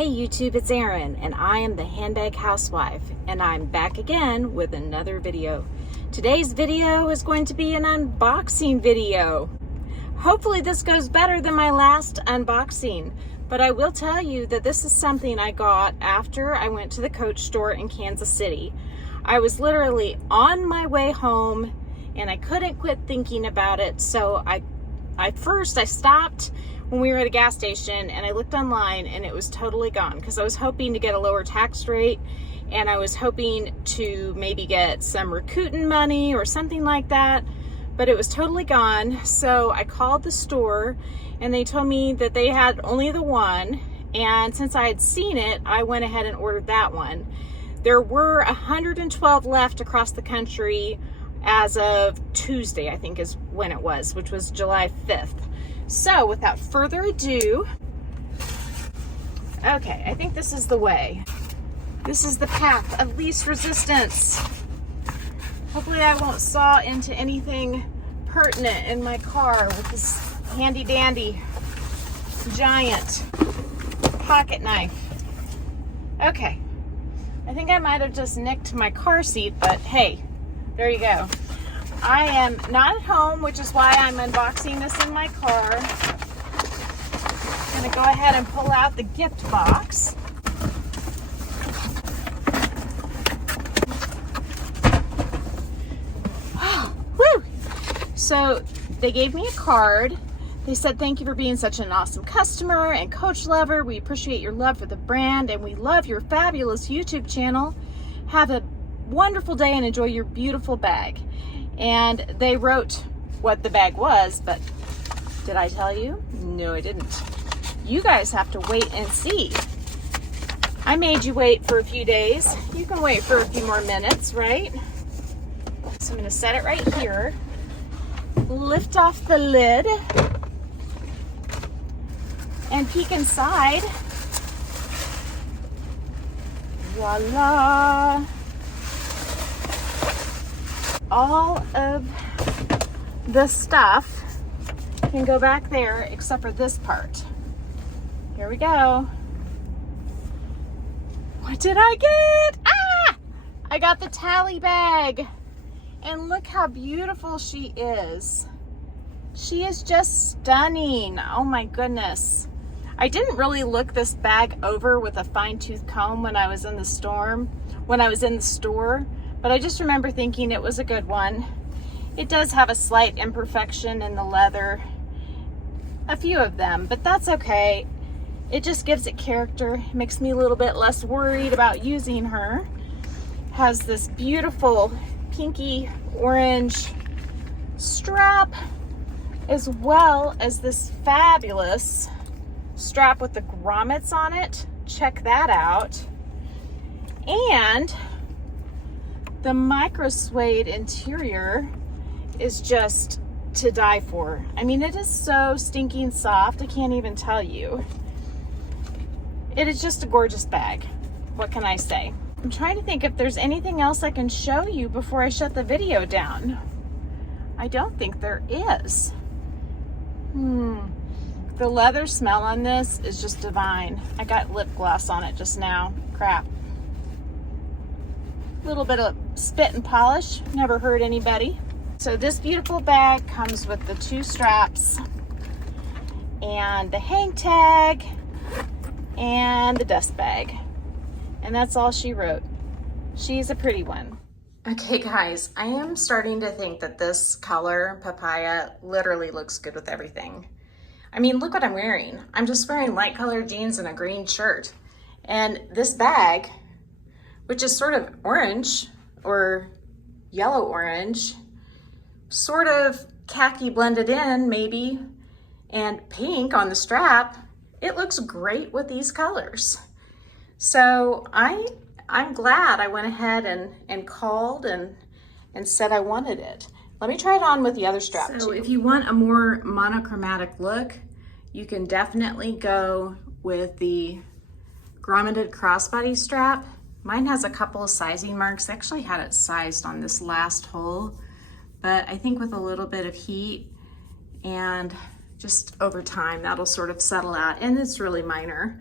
Hey YouTube, it's Erin, and I am the Handbag Housewife, and I'm back again with another video. Today's video is going to be an unboxing video. Hopefully this goes better than my last unboxing, but I will tell you that this is something I got after I went to the Coach Store in Kansas City. I was literally on my way home, and I couldn't quit thinking about it, so I stopped when we were at a gas station and I looked online and it was totally gone because I was hoping to get a lower tax rate and I was hoping to maybe get some Rakuten money or something like that, but it was totally gone. So I called the store and they told me that they had only the one, and since I had seen it, I went ahead and ordered that one. There were 112 left across the country as of Tuesday, I think is when it was, which was July 5th. So without further ado, okay, I think this is the way. This is the path of least resistance. Hopefully I won't saw into anything pertinent in my car with this handy dandy giant pocket knife. Okay, I think I might have just nicked my car seat, but hey, there you go. I am not at home, which is why I'm unboxing this in my car. I'm gonna go ahead and pull out the gift box. Oh, woo! So they gave me a card. They said, thank you for being such an awesome customer and coach lover. We appreciate your love for the brand and we love your fabulous YouTube channel. Have a wonderful day and enjoy your beautiful bag. And they wrote what the bag was, but did I tell you? No, I didn't. You guys have to wait and see. I made you wait for a few days. You can wait for a few more minutes, right? So I'm gonna set it right here. Lift off the lid and peek inside. Voila! All of the stuff can go back there except for this part. Here we go. What did I get? Ah! I got the Tali bag. And look how beautiful she is. She is just stunning. Oh my goodness. I didn't really look this bag over with a fine-tooth comb when I was in the store, but I just remember thinking it was a good one. It does have a slight imperfection in the leather, a few of them, but that's okay. It just gives it character, makes me a little bit less worried about using her. Has this beautiful pinky orange strap, as well as this fabulous strap with the grommets on it. Check that out. And the micro suede interior is just to die for. I mean, it is so stinking soft, I can't even tell you. It is just a gorgeous bag. What can I say? I'm trying to think if there's anything else I can show you before I shut the video down. I don't think there is. The leather smell on this is just divine. I got lip gloss on it just now. Crap. Little bit of spit and polish, never hurt anybody. So this beautiful bag comes with the 2 straps and the hang tag and the dust bag. And that's all she wrote. She's a pretty one. Okay guys, I am starting to think that this color, papaya, literally looks good with everything. I mean, look what I'm wearing. I'm just wearing light colored jeans and a green shirt. And this bag, which is sort of orange or yellow orange, sort of khaki blended in maybe, and pink on the strap. It looks great with these colors. So I'm glad I went ahead and called and said I wanted it. Let me try it on with the other strap too. If you want a more monochromatic look, you can definitely go with the grommeted crossbody strap. Mine has a couple of sizing marks. I actually had it sized on this last hole, but I think with a little bit of heat and just over time, that'll sort of settle out, and it's really minor.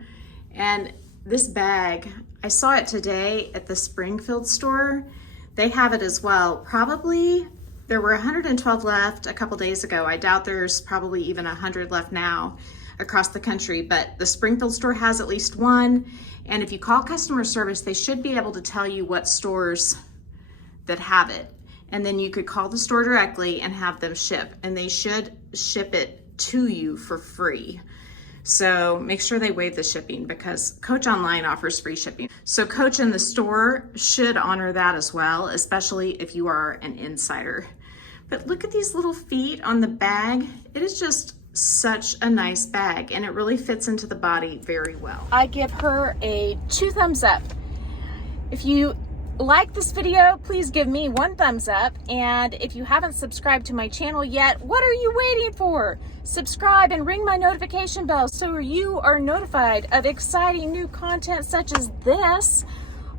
And This bag, I saw it today at the Springfield store. They have it as well. Probably there were 112 left a couple days ago. I doubt there's probably even 100 left now across the country, but the Springfield store has at least one. And if you call customer service, they should be able to tell you what stores that have it. And then you could call the store directly and have them ship, and they should ship it to you for free. So make sure they waive the shipping, because Coach Online offers free shipping. So Coach in the store should honor that as well, especially if you are an insider. But look at these little feet on the bag. It is just such a nice bag, and it really fits into the body very well. I give her a 2 thumbs up. If you like this video, please give me 1 thumbs up. And if you haven't subscribed to my channel yet, what are you waiting for? Subscribe and ring my notification bell so you are notified of exciting new content such as this.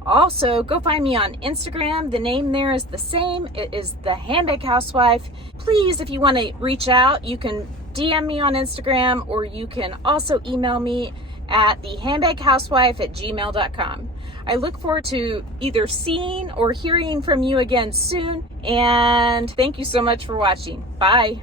Also, go find me on Instagram. The name there is the same. It is The Handbag Housewife. Please, if you want to reach out, you can DM me on Instagram, or you can also email me at thehandbaghousewife@gmail.com. I look forward to either seeing or hearing from you again soon, and thank you so much for watching. Bye.